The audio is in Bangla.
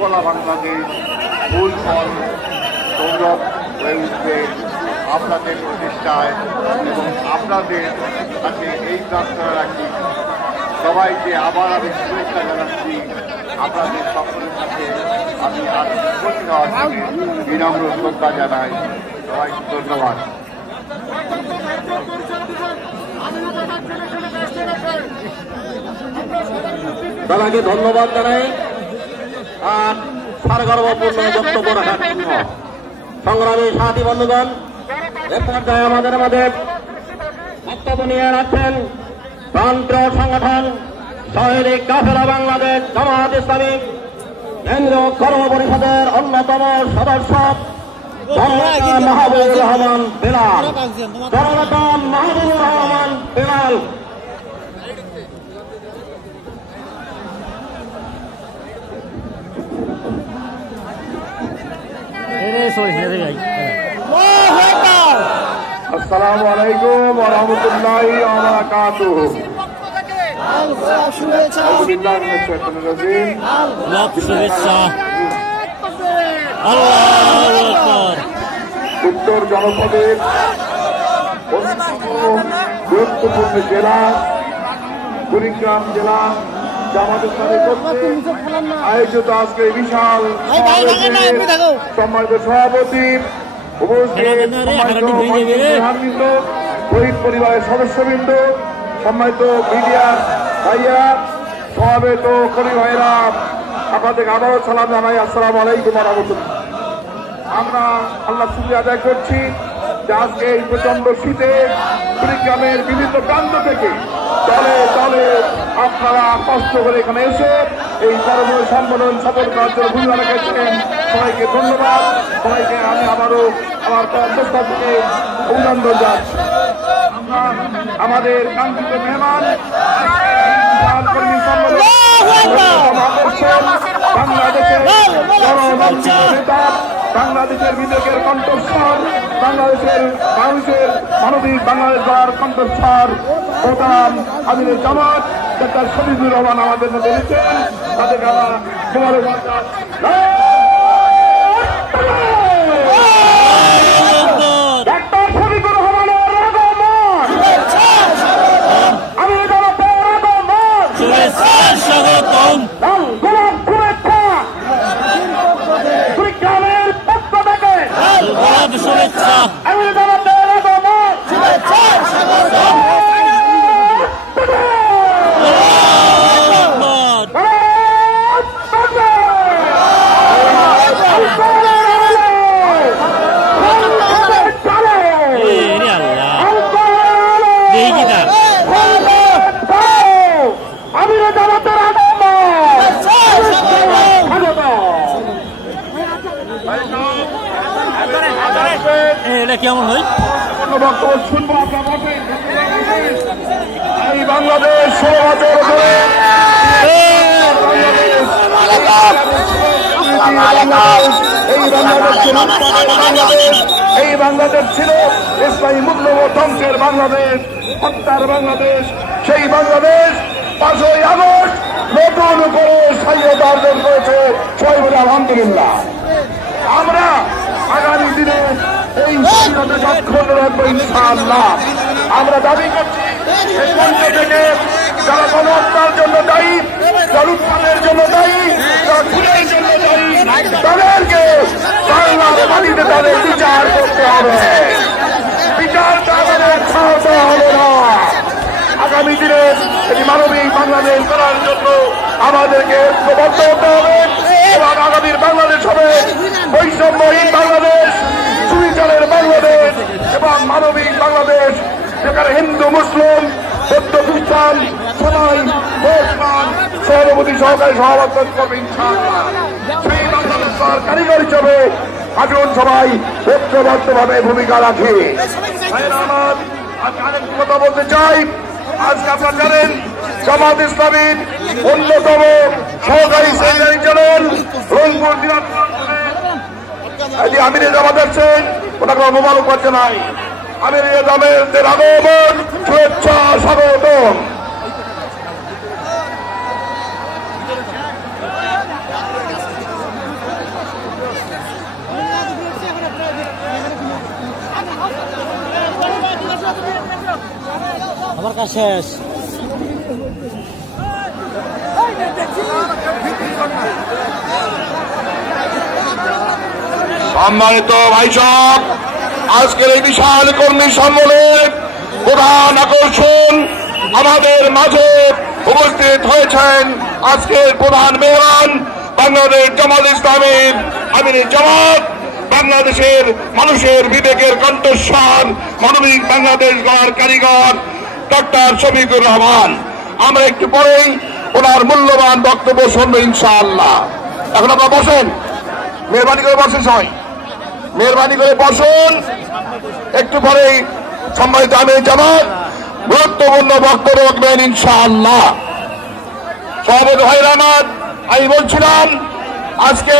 উৎপলা বাংলাদেশ ফুল ফল সৌরভ হয়ে উঠবে আপনাদের প্রচেষ্টায় এবং আপনাদের কাছে এই প্রার্থনা রাখি সবাইকে আবার আমি শুভেচ্ছা জানাচ্ছি। আপনাদের সকলের কাছে আমি আর বিনম্র শ্রদ্ধা জানাই। সবাইকে ধন্যবাদ। তাদেরকে ধন্যবাদ জানাই। আর সারগর্বপূর্ণ বক্তব্য রাখার জন্য সংগ্রামী সাথী বন্ধুগণ, এ পর্যায়ে আমাদের মাঝে বক্তব্য নিয়ে রাখছেন তন্ত্র সংগঠন শহীদ কাফেলা বাংলাদেশ জামায়াত ইসলামী কেন্দ্রীয় কর্ম পরিষদের অন্যতম সদস্য মাহবুবুর রহমান বেলাল। জননেতা মাহবুবুর রহমান বেলাল। আসসালামু আলাইকুম ওয়া রাহমাতুল্লাহি ওয়া বারাকাতুহু। উত্তর জনপদের গুরুত্বপূর্ণ জেলা কুড়িগ্রাম জেলা জামাত ইসলামী কর্তৃক আয়োজিত আজকে বিশাল সম্মানিত সভাপতি শহীদ পরিবারের সদস্যবৃন্দ, সম্মানিত মিডিয়া ভাইয়া, সমাবেত কর্মী ভাইরা, আপনাদের আবারও সালাম জানাই। আসসালামু আলাইকুম ওয়া রাহমাতুল্লাহ। আমরা আল্লাহ শুকরিয়া আদায় করছি যে আজকে এই প্রচন্ড শীতে কুড়িগ্রামের বিভিন্ন প্রান্ত থেকে দলে দলে আপনারা কষ্ট করে এখানে এসে এই কর্মী সম্মেলন সফল করার জন্য ভূমিকা রেখেছেন। সবাইকে ধন্যবাদ। সবাইকে আমি আবারও আমার কর্মস্থল থেকে অভিনন্দন জানাচ্ছি। আমাদের কাঙ্ক্ষিত মেহমান কর্মী সম্মেলন বাংলাদেশের নেতা, বাংলাদেশের বিবেকের কণ্ঠস্বর, বাংলাদেশের মানুষের মানবিক বাংলাদেশ গড়ার কণ্ঠস্বর প্রধান আমিনুল জামাত ডাক্তার শফিকুর রহমান আমাদের মধ্যে এনেছেন। তাদেরকে আমরা ডাক্তার শফিকুর রহমানের আগমন, আমিনুল জামাতের আগমন, স্বাগতম, গোলাপ শুভেচ্ছা কুড়িগ্রামের পক্ষ থেকে, শুভেচ্ছা আমিনুল জামাতের আগমন, শুভেচ্ছা স্বাগতম। কেমন হয় বক্তব্য শুনবো আপনার এই বাংলাদেশ 16 বছর ধরে এই বাংলাদেশ ছিল ইসলামী মূল্যবোধ ধ্বংসের বাংলাদেশ, হত্যার বাংলাদেশ। সেই বাংলাদেশ 5ই আগস্ট নতুন করে স্বাধীনতা অর্জন করেছে। সবাই বলে আলহামদুলিল্লাহ। আমরা আগামী দিনে এই স্বাধীনতা অক্ষুণ্ণ রাখবো ইনশাআল্লাহ। আমরা দাবি করছি এই মঞ্চ থেকে যারা গণহত্যার জন্য দায়ী, জলুৎপাতের জন্য দায়ী, যারা খুনের জন্য দায়ী, তাদেরকে বাংলার মাটিতে তাদের বিচার করতে হবে। বিচার তাদের ছাড়তে হবে না। আগামী দিনে এই মানবিক বাংলাদেশ করার জন্য আমাদেরকে ঐক্যবদ্ধ হতে হবে এবং আগামীর বাংলাদেশ হবে বৈষম্যহীন বাংলাদেশ, সুবিচারের বাংলাদেশ এবং মানবিক বাংলাদেশ, যেখানে হিন্দু মুসলিম বৌদ্ধ খ্রিস্টান সবাই মুসলমান সভাপতি সহকারী সভাপতি করবে ইনশাআল্লাহ। সেই বাংলাদেশ কারিগর হিসেবে আসুন সবাই ঐক্যবদ্ধভাবে ভূমিকা রাখি। আজকে আরেকটি কথা বলতে চাই। আজকে আপনারা জানেন জামাত ইসলামীর অন্যতম সহকারী সেক্রেটারি জেনারেল রংপুর জেলা আমিরে জামাত আছেন, ওনাকে মোবারক করছে নাই। আমিরে জামাতের আগমন, শুভেচ্ছা স্বাগতম। আমার কাজ শেষ। সম্মানিত ভাইসব, আজকের এই বিশাল কর্মী সম্মেলনের প্রধান আকর্ষণ আমাদের মাঝে উপস্থিত হয়েছেন আজকের প্রধান মেহমান বাংলাদেশ জামাত ইসলামীর আমির জামাত, বাংলাদেশের মানুষের বিবেকের কণ্ঠস্বর, মানবিক বাংলাদেশ গড়ার কারিগর ডক্টর শফিকুর রহমান। আমরা একটু পরেই ওনার মূল্যবান বক্তব্য শুনবো ইনশাআল্লাহ। এখন আপনারা বসেন, মেহরবানি করে বসেন, সবাই মেহরবানি করে বসুন। একটু পরেই সম্মানিত আমির জামাত গুরুত্বপূর্ণ বক্তব্য রাখবেন ইনশাআল্লাহ। সভাপতি ভাইয়ের আমার, আমি বলছিলাম আজকে